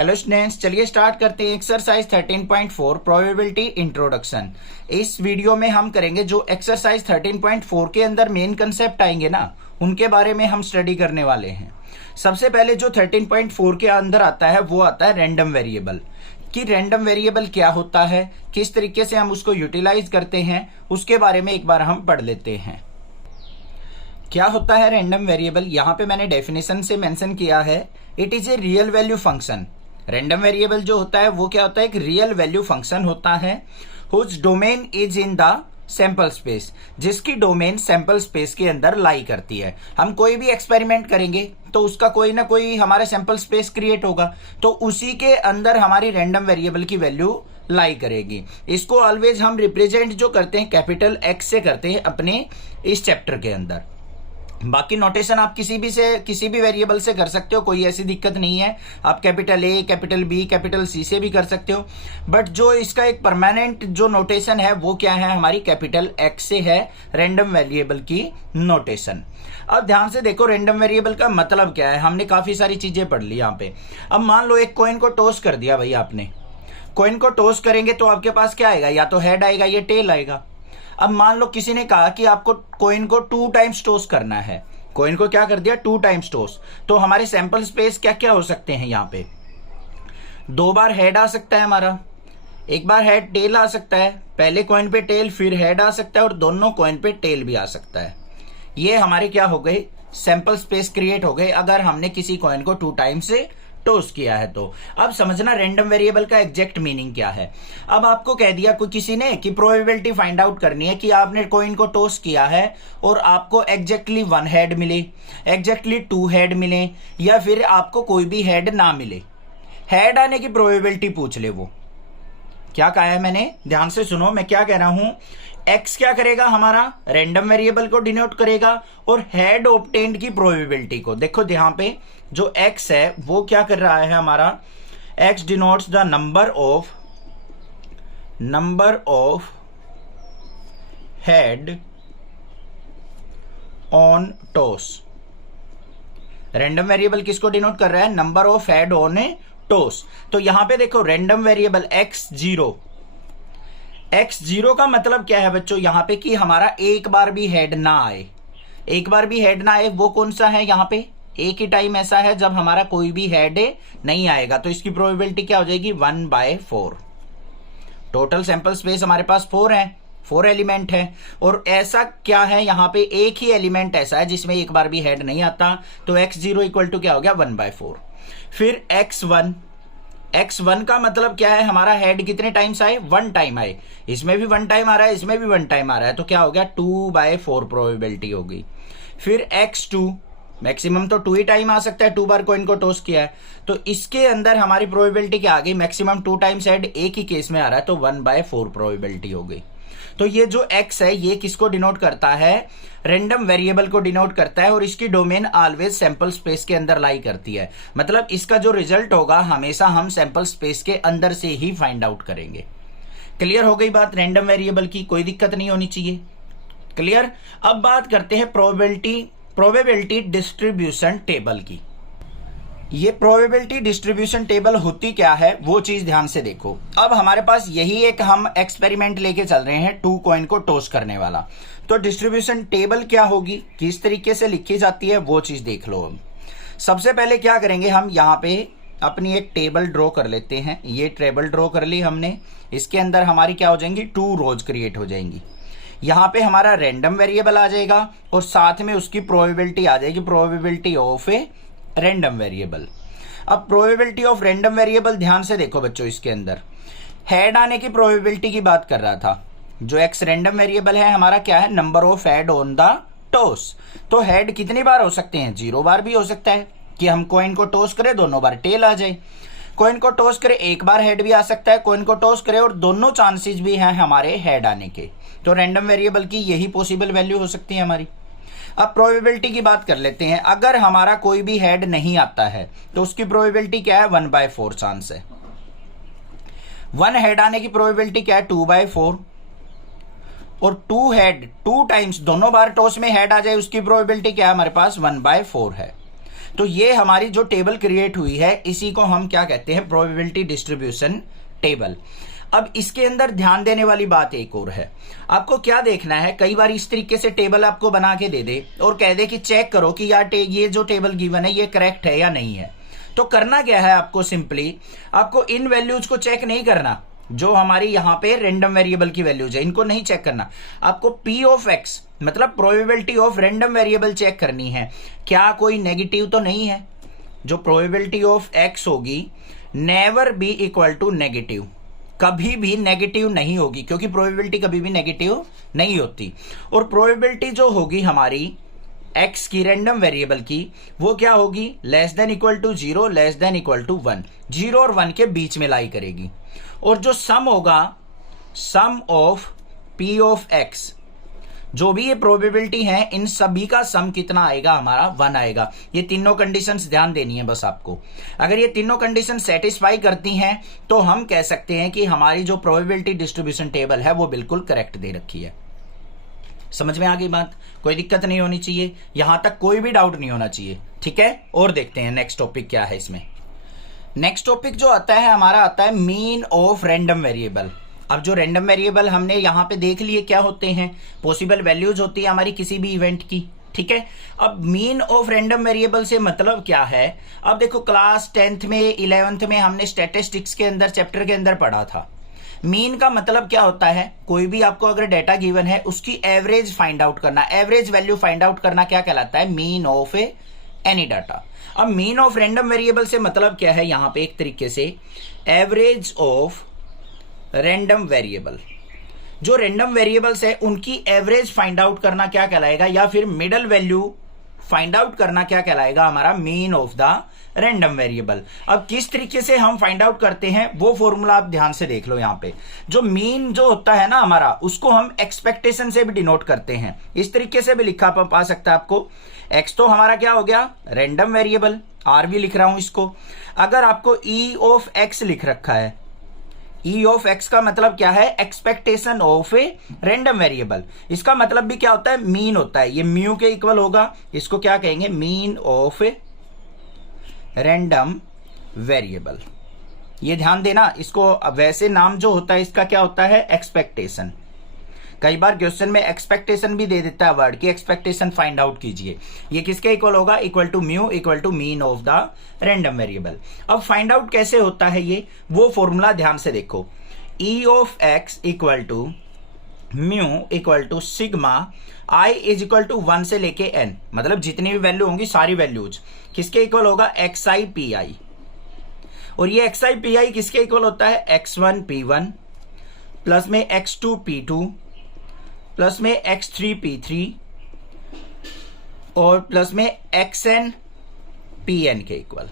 Hello students, चलिए start करते हैं एक्सरसाइज 13.4 प्रोबेबिलिटी इंट्रोडक्शन। इस वीडियो में हम करेंगे जो एक्सरसाइज 13.4 के अंदर मेन कंसेप्ट आएंगे ना, उनके बारे में हम स्टडी करने वाले हैं। सबसे पहले जो 13.4 के अंदर आता है वो आता है रैंडम वेरिएबल। कि रैंडम वेरिएबल क्या होता है, किस तरीके से हम उसको यूटिलाइज करते हैं, उसके बारे में एक बार हम पढ़ लेते हैं। क्या होता है रैंडम वेरिएबल? यहाँ पे मैंने डेफिनेशन से मेंशन किया है, it is a real value function. Random variable जो होता है वो क्या होता है? एक रियल वैल्यू फंक्शन होता है whose domain is in the sample space, जिसकी डोमेन सैंपल स्पेस के अंदर लाई करती है। हम कोई भी एक्सपेरिमेंट करेंगे तो उसका कोई ना कोई हमारे सैंपल स्पेस क्रिएट होगा, तो उसी के अंदर हमारी रैंडम वेरिएबल की वैल्यू लाई करेगी। इसको ऑलवेज हम रिप्रेजेंट जो करते हैं कैपिटल एक्स से करते हैं अपने इस चैप्टर के अंदर। बाकी नोटेशन आप किसी भी वेरिएबल से कर सकते हो, कोई ऐसी दिक्कत नहीं है। आप capital a, capital b, capital c से भी कर सकते हो, बट जो इसका एक परमानेंट जो नोटेशन है वो क्या है? हमारी कैपिटल एक्स से है रैंडम वेरिएबल की नोटेशन। अब ध्यान से देखो रैंडम वेरिएबल का मतलब क्या है। हमने काफी सारी चीजें पढ़ ली यहाँ पे। अब मान लो एक कॉइन को टॉस कर दिया भाई आपने। कॉइन को टॉस करेंगे तो आपके पास क्या आएगा? या तो हेड आएगा या टेल आएगा। अब मान लो किसी ने कहा कि आपको कॉइन को 2 टाइम्स टॉस करना है। कॉइन को क्या कर दिया? 2 टाइम्स टॉस। तो हमारे सैंपल स्पेस क्या क्या हो सकते हैं? यहाँ पे 2 बार हेड आ सकता है हमारा, 1 बार हेड टेल आ सकता है। पहले कॉइन पे टेल फिर हेड आ सकता है, और दोनों कॉइन पे टेल भी आ सकता है। ये हमारे क्या हो गए? सैंपल स्पेस क्रिएट हो गए अगर हमने किसी कॉइन को 2 टाइम्स से टॉस किया है तो। अब समझना रैंडम वेरिएबल का एग्जैक्ट मीनिंग क्या है। अब आपको कह दिया कोई किसी ने कि प्रोबेबिलिटी फाइंड आउट करनी है कि आपने कॉइन को टॉस किया है और आपको एग्जैक्टली 1 हेड मिले, एग्जैक्टली 2 हेड मिले, या फिर आपको कोई भी हेड ना मिले। हेड आने की प्रोबेबिलिटी पूछ ले। वो क्या कहा है मैंने? ध्यान से सुनो मैं क्या कह रहा हूं। एक्स क्या करेगा? हमारा रैंडम वेरिएबल को डिनोट करेगा, और हेड ऑब्टेन्ड की प्रोबेबिलिटी को देखो। यहाँ पे जो एक्स है वो क्या कर रहा है हमारा? X denotes the number of head on toss. Random variable किसको डिनोट कर रहा है? Number of head on A toss. तो यहां पे देखो रैंडम वेरिएबल x0 का मतलब क्या है बच्चों? यहां पे कि हमारा एक बार भी हेड ना आए। एक बार भी हेड ना आए वो कौन सा है? यहां पे एक ही टाइम ऐसा है जब हमारा कोई भी हेड नहीं आएगा, तो इसकी प्रोबेबिलिटी क्या हो जाएगी? 1/4। टोटल सैंपल स्पेस हमारे पास 4 है, 4 एलिमेंट है, और ऐसा क्या है यहां पे? एक ही एलिमेंट ऐसा है जिसमें एक बार भी हेड नहीं आता, तो x0 इक्वल टू क्या हो गया? 1/4। फिर x1 का मतलब क्या है? हमारा हेड कितने टाइम्स आए? 1 टाइम आए। इसमें भी 1 टाइम आ रहा है, इसमें भी 1 टाइम आ रहा है, तो क्या हो गया? 2/4 प्रोबेबिलिटी हो गई। फिर x2 मैक्सिमम तो 2 ही टाइम आ सकता है, 2 बार कॉइन को टॉस किया है, तो इसके अंदर हमारी प्रोबेबिलिटी क्या आ गई? मैक्सिमम 2 टाइम्स हेड एक ही केस में आ रहा है, तो 1/4 प्रोबेबिलिटी हो गई। तो ये जो x है ये किसको डिनोट करता है? रैंडम वेरिएबल को डिनोट करता है, और इसकी डोमेन ऑलवेज सैंपल स्पेस के अंदर लाई करती है। मतलब इसका जो रिजल्ट होगा हमेशा हम सैंपल स्पेस के अंदर से ही फाइंड आउट करेंगे। क्लियर हो गई बात रैंडम वेरिएबल की? कोई दिक्कत नहीं होनी चाहिए। क्लियर? अब बात करते हैं प्रोबेबिलिटी डिस्ट्रीब्यूशन टेबल की। ये प्रोबेबिलिटी डिस्ट्रीब्यूशन टेबल होती क्या है वो चीज ध्यान से देखो। अब हमारे पास यही एक हम एक्सपेरिमेंट लेके चल रहे हैं 2 कॉइन को टॉस करने वाला। तो डिस्ट्रीब्यूशन टेबल क्या होगी, किस तरीके से लिखी जाती है वो चीज देख लो। अब सबसे पहले क्या करेंगे, हम यहाँ पे अपनी एक टेबल ड्रॉ कर लेते हैं। ये टेबल ड्रॉ कर ली हमने, इसके अंदर हमारी क्या हो जाएंगी? 2 रोज क्रिएट हो जाएंगी। यहाँ पे हमारा रैंडम वेरिएबल आ जाएगा, और साथ में उसकी प्रोबेबिलिटी आ जाएगी, probability of a random variable. अब प्रोबेबिलिटी ऑफ रैंडम वेरिएबल ध्यान से देखो बच्चों, इसके अंदर हेड आने की प्रोबेबिलिटी की बात कर रहा था। जो एक्स रैंडम वेरिएबल है हमारा क्या है? Number of head on the toss. तो हेड कितनी बार हो सकते हैं? 0 बार भी हो सकता है कि हम कॉइन को टॉस करें, दोनों बार टेल आ जाए। कॉइन को टॉस करे 1 बार हेड भी आ सकता है, कॉइन को टॉस करे और दोनों चांसेस भी हैं हमारे हेड आने के। तो रैंडम वेरिएबल की यही पॉसिबल वैल्यू हो सकती है हमारी। अब प्रोबेबिलिटी की बात कर लेते हैं। अगर हमारा कोई भी हेड नहीं आता है तो उसकी प्रोबेबिलिटी क्या है? 1/4 चांस है। 1 हेड आने की प्रोबेबिलिटी क्या है? 2/4। और 2 हेड 2 टाइम्स दोनों बार टॉस में हेड आ जाए उसकी प्रोबेबिलिटी क्या है हमारे पास? 1/4 है। तो ये हमारी जो टेबल क्रिएट हुई है इसी को हम क्या कहते हैं, प्रोबेबिलिटी डिस्ट्रीब्यूशन टेबल। अब इसके अंदर ध्यान देने वाली बात एक और है, आपको क्या देखना है, कई बार इस तरीके से टेबल आपको बना के दे दे और कह दे कि चेक करो कि यार ये जो टेबल गिवन है ये करेक्ट है या नहीं है। तो करना क्या है आपको, सिंपली आपको इन वैल्यूज को चेक नहीं करना, जो हमारी यहाँ पे रेंडम वेरिएबल की वैल्यूज है इनको नहीं चेक करना, आपको पी ऑफ एक्स मतलब probability of random variable check करनी है, क्या कोई नेगेटिव तो नहीं है। जो प्रोबेबिलिटी ऑफ एक्स होगी never be equal to negative, कभी भी नेगेटिव नहीं होगी, क्योंकि प्रोबेबिलिटी कभी भी नेगेटिव नहीं होती। और प्रोबेबिलिटी जो होगी हमारी एक्स की रेंडम वेरिएबल की वो क्या होगी, less than equal to 0 less than equal to 1, 0 और 1 के बीच में लाई करेगी। और जो सम होगा, सम ऑफ पी ऑफ एक्स, जो भी ये प्रोबेबिलिटी है इन सभी का सम कितना आएगा, हमारा 1 आएगा। ये तीनों कंडीशंस ध्यान देनी है बस आपको। अगर ये तीनों कंडीशन सेटिस्फाई करती हैं तो हम कह सकते हैं कि हमारी जो प्रोबेबिलिटी डिस्ट्रीब्यूशन टेबल है वो बिल्कुल करेक्ट दे रखी है। समझ में आ गई बात, कोई दिक्कत नहीं होनी चाहिए, यहां तक कोई भी डाउट नहीं होना चाहिए, ठीक है। और देखते हैं नेक्स्ट टॉपिक क्या है इसमें। नेक्स्ट टॉपिक जो आता है हमारा आता है मीन ऑफ रैंडम वेरिएबल। अब जो रैंडम वेरिएबल हमने यहां पे देख लिए क्या होते हैं, पॉसिबल वैल्यूज होती है हमारी किसी भी इवेंट की, ठीक है। अब मीन ऑफ रैंडम वेरिएबल से मतलब क्या है, अब देखो क्लास 10th में 11th में हमने स्टैटिस्टिक्स के अंदर चैप्टर के अंदर पढ़ा था। मीन का मतलब क्या होता है, कोई भी आपको अगर डेटा गिवन है उसकी एवरेज फाइंड आउट करना, एवरेज वैल्यू फाइंड आउट करना क्या कहलाता है, मीन ऑफ एनी डाटा। अब मीन ऑफ रैंडम वेरिएबल से मतलब क्या है, यहां पे एक तरीके से एवरेज ऑफ रैंडम वेरिएबल, जो रैंडम वेरिएबल्स है उनकी एवरेज फाइंड आउट करना क्या कहलाएगा, या फिर मिडल वैल्यू फाइंड आउट करना क्या कहलाएगा, हमारा mean of the random variable. अब किस तरीके से हम फाइंड आउट करते हैं वो फॉर्मूला आप ध्यान से देख लो। यहां पे जो मीन जो होता है ना हमारा, उसको हम एक्सपेक्टेशन से भी डिनोट करते हैं, इस तरीके से भी लिखा पा सकता है आपको। एक्स तो हमारा क्या हो गया, रैंडम वेरिएबल, आर भी लिख रहा हूं इसको। अगर आपको ई ऑफ एक्स लिख रखा है, ई ऑफ एक्स का मतलब क्या है, expectation of a random variable. इसका मतलब भी क्या होता है, मीन होता है, ये म्यू के इक्वल होगा, इसको क्या कहेंगे, mean of a random variable. ये ध्यान देना, इसको वैसे नाम जो होता है इसका क्या होता है, एक्सपेक्टेशन। कई बार क्वेश्चन में एक्सपेक्टेशन भी दे देता है वर्ड की, एक्सपेक्टेशन फाइंड आउट कीजिए। ये किसके इक्वल होगा, equal to mu equal to mean of the random variable. अब फाइंड आउट कैसे होता है ये, वो फॉर्मूला ध्यान से देखो। E of x equal to mu equal to sigma I is equal to 1 से लेके एन, मतलब जितनी भी वैल्यू होंगी सारी वैल्यूज किसके इक्वल होगा, एक्स आई पी आई। और ये एक्स आई पी आई किसके इक्वल होता है, x1 p1 प्लस में x2 p2 प्लस में x3 p3 और प्लस में xn pn के इक्वल।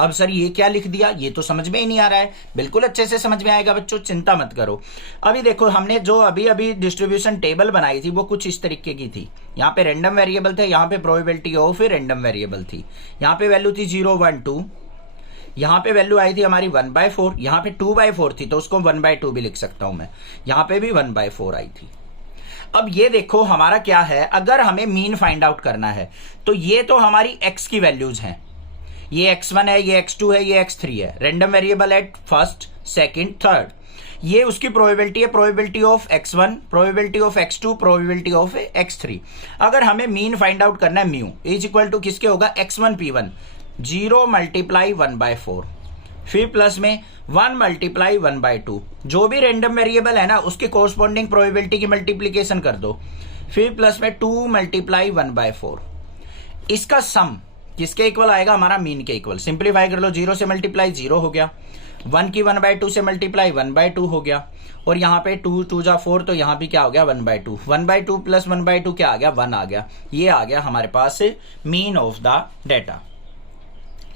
अब सर ये क्या लिख दिया, ये तो समझ में ही नहीं आ रहा है। बिल्कुल अच्छे से समझ में आएगा बच्चों, चिंता मत करो। अभी देखो हमने जो अभी अभी डिस्ट्रीब्यूशन टेबल बनाई थी वो कुछ इस तरीके की थी। यहाँ पे रैंडम वेरिएबल थे, यहाँ पे प्रोबेबिलिटी ऑफ रैंडम वेरिएबल थी। यहाँ पे वैल्यू थी 0 1 2, यहाँ पे वैल्यू आई थी हमारी 1/4, यहाँ पे 2/4 थी तो उसको 1/2 भी लिख सकता हूं मैं, यहाँ पे भी 1/4 आई थी। अब ये देखो हमारा क्या है, अगर हमें मीन फाइंड आउट करना है तो ये तो हमारी x की वैल्यूज हैं, ये x1 है, ये x2 है, ये x3 है, random variable at first second third. ये उसकी प्रोबेबिलिटी है, probability of x1, probability of x2, probability of x3। अगर हमें मीन फाइंड आउट करना है, म्यू इज इक्वल टू किसके होगा, x1 p1 0 मल्टीप्लाई 1/4, फिर प्लस में 1 मल्टीप्लाई 1/2, जो भी रैंडम वेरिएबल है ना उसके कोरस्पॉन्डिंग प्रोबेबिलिटी की मल्टीप्लीकेशन कर दो, फिर प्लस में 2 मल्टीप्लाई 1/4। इसका सम किसके इक्वल आएगा, हमारा मीन के इक्वल। सिंप्लीफाई कर लो, 0 से मल्टीप्लाई 0 हो गया, 1 की 1/2 से मल्टीप्लाई 1/2 हो गया, और यहाँ पे 2 2 जा 4 तो यहाँ भी क्या हो गया 1/2, 1/2 प्लस 1/2 क्या आ गया, 1 आ गया। ये आ गया हमारे पास मीन ऑफ द डेटा।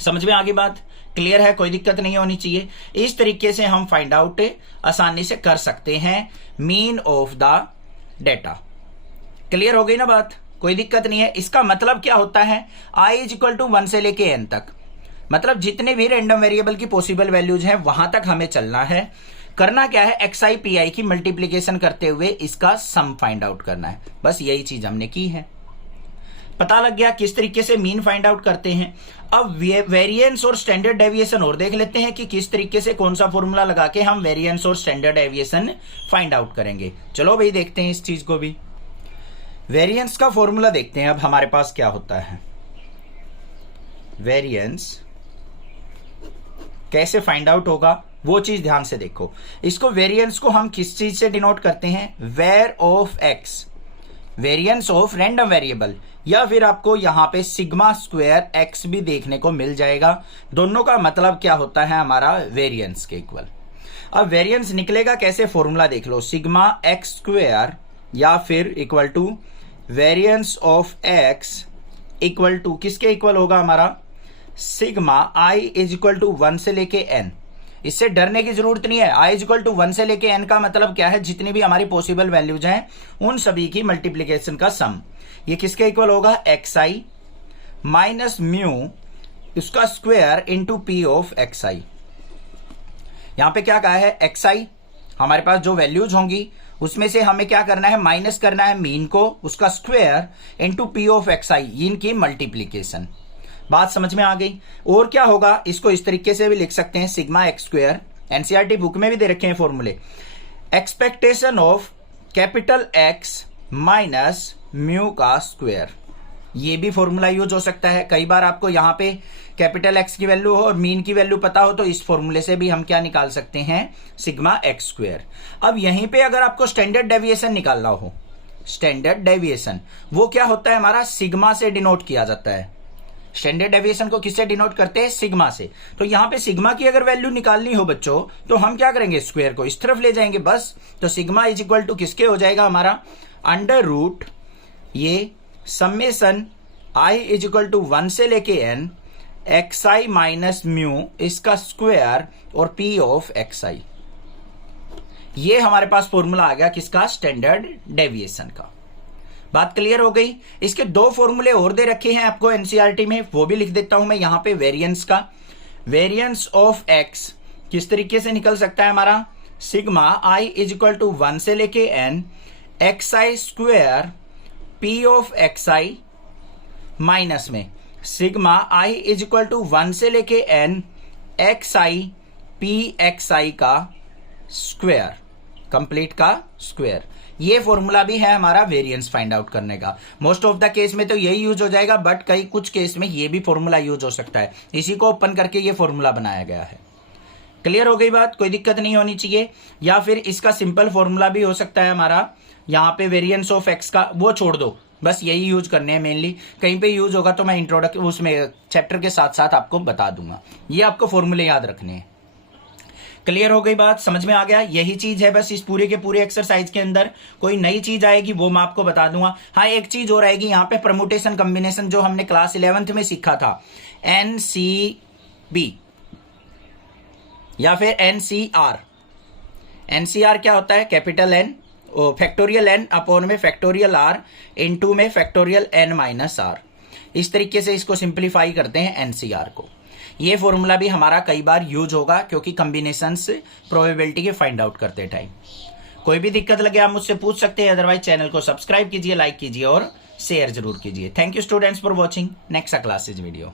समझ में आ गई बात, क्लियर है, कोई दिक्कत नहीं होनी चाहिए। इस तरीके से हम फाइंड आउट आसानी से कर सकते हैं mean of the data. Clear हो गई ना बात, कोई दिक्कत नहीं है। इसका मतलब क्या होता है, i इज इक्वल टू 1 से लेके n तक, मतलब जितने भी रैंडम वेरिएबल की पॉसिबल वैल्यूज हैं वहां तक हमें चलना है। करना क्या है, xi pi की मल्टीप्लीकेशन करते हुए इसका सम फाइंड आउट करना है, बस यही चीज हमने की है। पता लग गया किस तरीके से मीन फाइंड आउट करते हैं। अब वेरिएंस और स्टैंडर्ड डेविएशन और देख लेते हैं कि किस तरीके से कौन सा फॉर्मूला लगा के हम वेरिएंस और स्टैंडर्ड डेविएशन फाइंड आउट करेंगे। चलो भाई देखते हैं इस चीज को भी। वेरिएंस का फॉर्मूला देखते हैं अब हमारे पास क्या होता है। वेरिएंस कैसे फाइंड आउट होगा वो चीज ध्यान से देखो। इसको वेरिएंस को हम किस चीज से डिनोट करते हैं, var of x, variance of random variable, या फिर आपको यहां पे सिग्मा स्क्वायर एक्स भी देखने को मिल जाएगा। दोनों का मतलब क्या होता है हमारा वेरिएंस के इक्वल। अब वेरिएंस निकलेगा कैसे, फॉर्मूला देख लो, सिग्मा एक्स स्क्वायर या फिर equal to variance of x equal to किसके इक्वल होगा हमारा, sigma I is equal to 1 से लेके एन। इससे डरने की जरूरत नहीं है। आई इज इक्वल टू 1 से लेके एन का मतलब क्या है, जितनी भी हमारी पॉसिबल वैल्यूज हैं उन सभी की मल्टीप्लीकेशन का सम। ये किसके इक्वल होगा, एक्स आई माइनस म्यू उसका square into P of x I. यहां पे क्या कहा है, एक्स आई हमारे पास जो वैल्यूज होंगी उसमें से हमें क्या करना है, माइनस करना है मीन को, उसका square into P of x I, इनकी मल्टीप्लीकेशन। बात समझ में आ गई। और क्या होगा, इसको इस तरीके से भी लिख सकते हैं, sigma x square, NCERT book में भी दे रखे हैं फॉर्मूले, expectation of capital x minus mu का स्क्वायर। ये भी फॉर्मूला यूज हो सकता है। कई बार आपको यहां पे कैपिटल एक्स की वैल्यू हो और मीन की वैल्यू पता हो तो इस फॉर्मूले से भी हम क्या निकाल सकते हैं, सिग्मा एक्स स्क्वायर। अब यहीं पे अगर आपको स्टैंडर्ड डेविएशन निकालना हो, स्टैंडर्ड डेविएशन वो क्या होता है हमारा, सिग्मा से डिनोट किया जाता है। स्टैंडर्ड डेविएशन को किससे डिनोट करते हैं, सिग्मा से। तो यहां पे सिग्मा की अगर वैल्यू निकालनी हो बच्चों तो हम क्या करेंगे, स्क्वायर को इस तरफ ले जाएंगे बस। तो सिग्मा इज इक्वल टू किसके हो जाएगा हमारा, अंडर रूट ये summation i is equal to 1 से लेके एन एक्स आई माइनस म्यू इसका स्क्वायर और पी ऑफ एक्स आई। ये हमारे पास फॉर्मूला आ गया किसका, स्टैंडर्ड डेविएशन का। बात क्लियर हो गई। इसके दो फॉर्मूले और दे रखे हैं आपको एनसीईआरटी में, वो भी लिख देता हूं मैं यहां पे। वेरिएंस का, वेरिएंस ऑफ एक्स किस तरीके से निकल सकता है हमारा, sigma I is equal to 1 से लेके N x I square P of x I minus में sigma I is equal to 1 से लेके N x I P X I का स्क्वायर, कंप्लीट का स्क्वायर। ये फॉर्मूला भी है हमारा वेरिएंस फाइंड आउट करने का। मोस्ट ऑफ द केस में तो यही यूज हो जाएगा, बट कई कुछ केस में ये भी फॉर्मूला यूज हो सकता है। इसी को ओपन करके ये फॉर्मूला बनाया गया है। क्लियर हो गई बात, कोई दिक्कत नहीं होनी चाहिए। या फिर इसका सिंपल फॉर्मूला भी हो सकता है हमारा, यहाँ पे वेरिएंस ऑफ एक्स का वो छोड़ दो, बस यही यूज करने हैं मेनली। कहीं पे यूज होगा तो मैं इंट्रोडक्ट उसमें चैप्टर के साथ साथ आपको बता दूंगा। ये आपको फॉर्मूले याद रखने हैं। क्लियर हो गई बात, समझ में आ गया। यही चीज है बस इस पूरे के पूरे एक्सरसाइज के अंदर। कोई नई चीज आएगी वो मैं आपको बता दूंगा। हाँ, एक चीज और आएगी यहाँ पे, परमुटेशन कॉम्बिनेशन जो हमने क्लास 11th में सीखा था, एनसीबी या फिर एनसीआर। एनसीआर क्या होता है, capital n factorial n upon में फैक्टोरियल आर इनटू में फैक्टोरियल एन माइनस आर। इस तरीके से इसको सिंप्लीफाई करते हैं एनसीआर को। ये फॉर्मूला भी हमारा कई बार यूज होगा क्योंकि कॉम्बिनेशंस प्रोबेबिलिटी के फाइंड आउट करते टाइम। कोई भी दिक्कत लगे आप मुझसे पूछ सकते हैं, अदरवाइज चैनल को सब्सक्राइब कीजिए, लाइक कीजिए और शेयर जरूर कीजिए। Thank you students for watching next classes video.